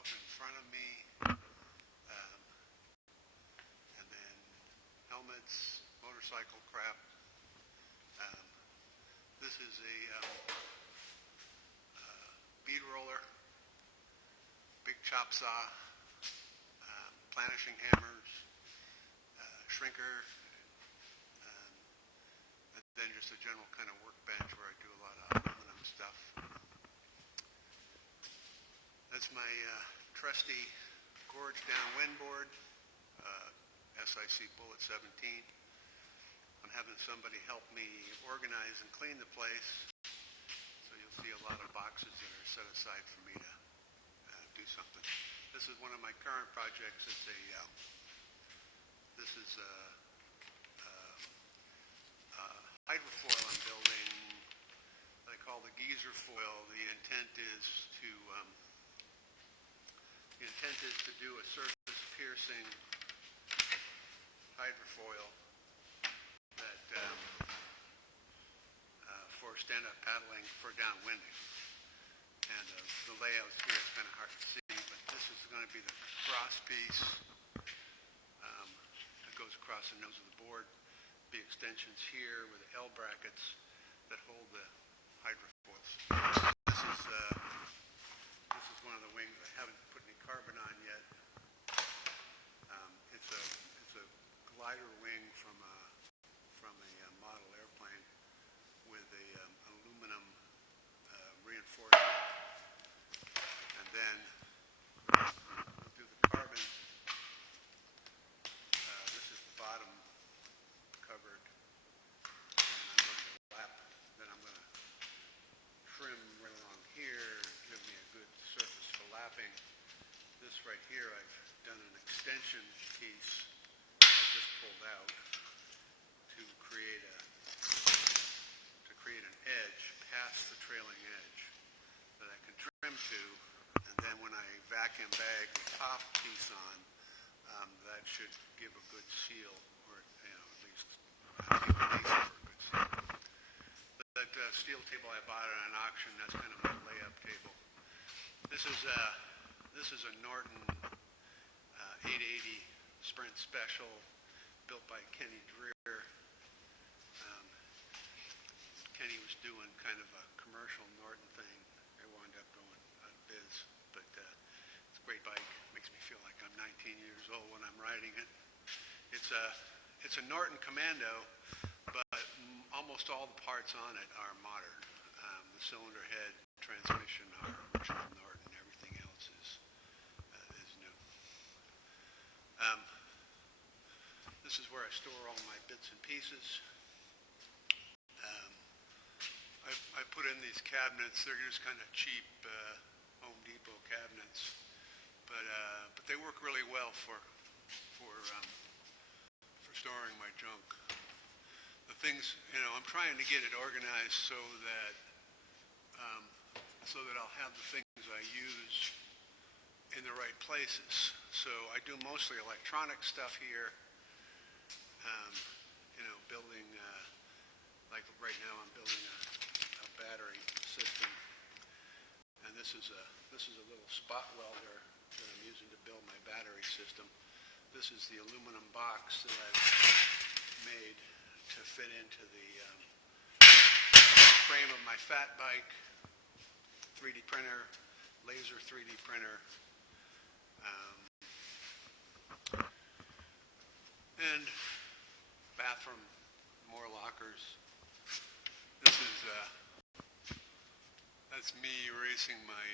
up in front of me, and then helmets, motorcycle crap. This is a bead roller, big chop saw, planishing hammers, shrinker, and then just a general kind of workbench where I do a lot of aluminum stuff. That's my trusty gorge downwind board, SIC Bullet 17. I'm having somebody help me organize and clean the place, so you'll see a lot of boxes that are set aside for me to do something. This is one of my current projects. It's this is a hydrofoil I'm building that I call the geezer foil. The intent is to do a surface piercing hydrofoil that for stand-up paddling for downwinding. And the layout here is kind of hard to see, but this is going to be the cross piece that goes across the nose of the board. Be extensions here with the L brackets that hold the hydrofoils. This is one of the wings I haven't put any carbon on yet. It's a glider wing from a model airplane with a aluminum reinforcement, and then we'll do the carbon. This is the bottom covered, and I'm going to lap. Then I'm going to trim right along here, give me a good surface for lapping. This right here, I've done an extension piece I just pulled out to create an edge past the trailing edge that I can trim to, and then when I vacuum bag the top piece on, that should give a good seal, or at least keep the base for a good seal. That steel table I bought at an auction, that's kind of my layup table. This is a Norton 880 Sprint Special built by Kenny Dreer. Kenny was doing kind of a commercial Norton thing. They wound up going out of biz, but it's a great bike. Makes me feel like I'm 19 years old when I'm riding it. It's a Norton Commando, but almost all the parts on it are modern. The cylinder head, transmission are original Norton. Everything else is new. This is where I store all my bits and pieces. I put in these cabinets. They're just kind of cheap Home Depot cabinets, but they work really well for storing my junk. The things, I'm trying to get it organized so that I'll have the things I use in the right places. So I do mostly electronic stuff here. Building like right now I'm building a battery system, and this is a little spot welder that I'm using to build my battery system. This is the aluminum box that I've made to fit into the frame of my fat bike. 3D printer, laser 3D printer, and bathroom, more lockers. That's me racing my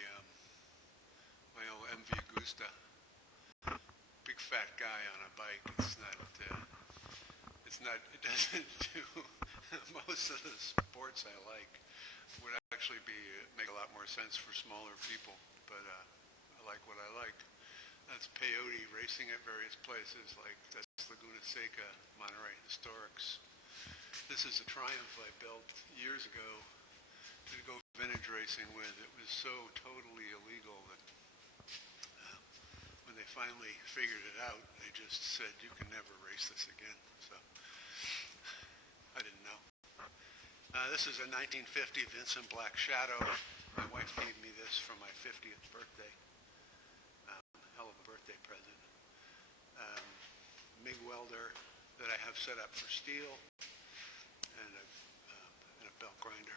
old MV Gusta. Big fat guy on a bike. It doesn't do most of the sports I like. Would actually make a lot more sense for smaller people, but I like what I like. That's peyote racing at various places, like that's Laguna Seca, Monterey Historics. This is a Triumph I built years ago to go vintage racing with. It was so totally illegal that when they finally figured it out, they just said, you can never race this again. So I didn't know. This is a 1950 Vincent Black Shadow. My wife gave me this for my 50th birthday. I have set up for steel and a belt grinder.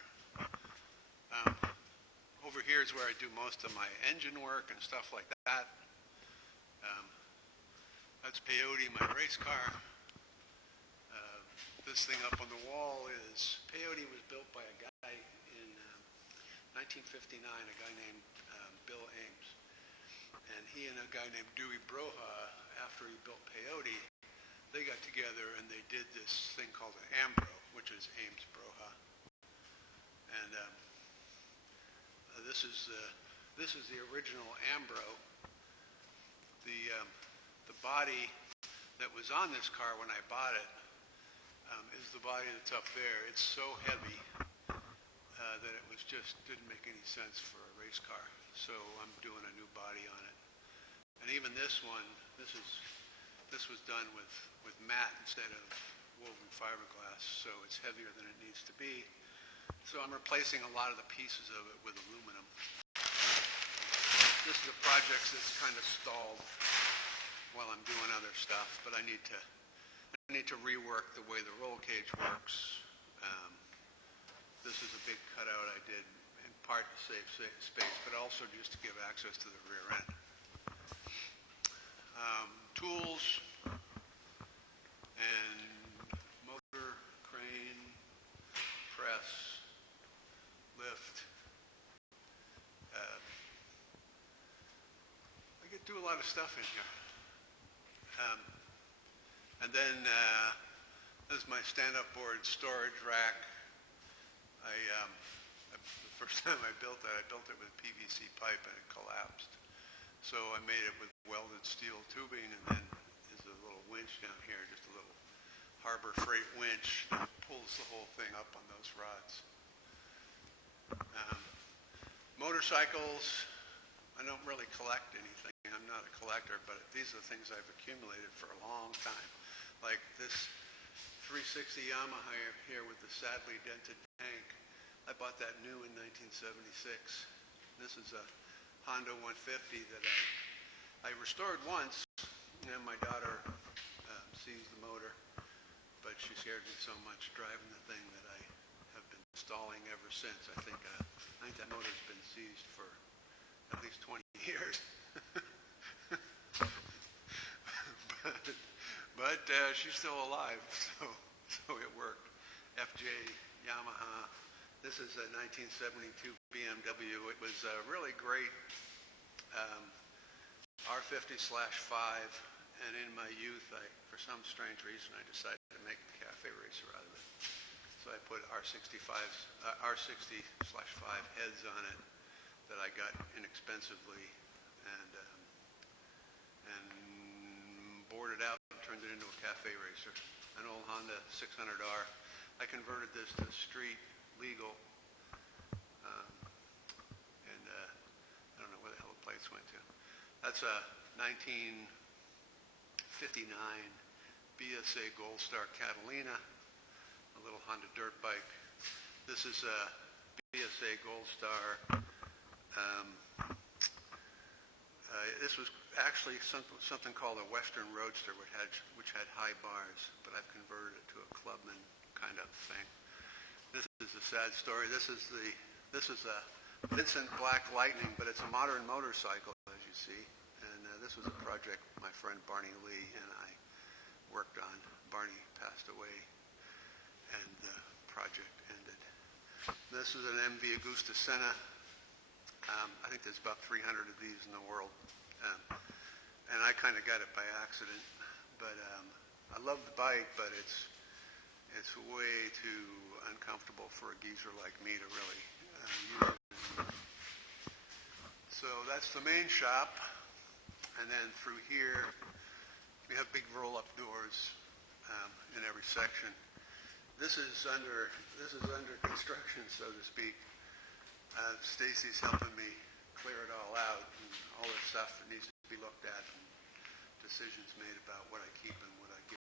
Over here is where I do most of my engine work and stuff like that. That's peyote, my race car. This thing up on the wall is, peyote was built by a guy in 1959, a guy named Bill Ames. And he and a guy named Dewey Broha, after he built peyote, they got together and they did this thing called an Ambro, which is Ames Broha. And this is the original Ambro. The body that was on this car when I bought it is the body that's up there. It's so heavy that it was just didn't make any sense for a race car. So I'm doing a new body on it. And even this one, this was done with matte instead of woven fiberglass, so it's heavier than it needs to be. So I'm replacing a lot of the pieces of it with aluminum. This is a project that's kind of stalled while I'm doing other stuff, but I need to rework the way the roll cage works. This is a big cutout I did in part to save space, but also just to give access to the rear end. Tools and motor, crane, press, lift. I could do a lot of stuff in here. And then this is my stand-up board storage rack. The first time I built it with PVC pipe and it collapsed. So I made it with welded steel tubing, and then there's a little winch down here, just a little Harbor Freight winch that pulls the whole thing up on those rods. Motorcycles, I don't really collect anything. I'm not a collector, but these are the things I've accumulated for a long time. Like this 360 Yamaha here with the sadly dented tank. I bought that new in 1976. This is a Honda 150 that I restored once, and my daughter seized the motor, but she scared me so much driving the thing that I have been stalling ever since. I think that motor's been seized for at least 20 years. but she's still alive, so it worked. FJ Yamaha. This is a 1972 BMW. It was a really great R50/5, and in my youth, for some strange reason, I decided to make a cafe racer out of it. So I put R60/5 heads on it that I got inexpensively, and boarded out and turned it into a cafe racer. An old Honda 600R. I converted this to street legal, and I don't know where the hell the plates went to. That's a 1959 BSA Gold Star Catalina, a little Honda dirt bike. This is a BSA Gold Star. This was actually something called a Western Roadster, which had high bars, but I've converted it to a Clubman kind of thing. This is a sad story. This is a Vincent Black Lightning, but it's a modern motorcycle, as you see. And this was a project my friend Barney Lee and I worked on. Barney passed away, and the project ended. This is an MV Augusta Senna. I think there's about 300 of these in the world. And I kind of got it by accident. But I love the bike, but it's way too uncomfortable for a geezer like me to really use it. So that's the main shop. And then through here, we have big roll-up doors in every section. This is under construction, so to speak. Stacy's helping me clear it all out, and all this stuff that needs to be looked at, and decisions made about what I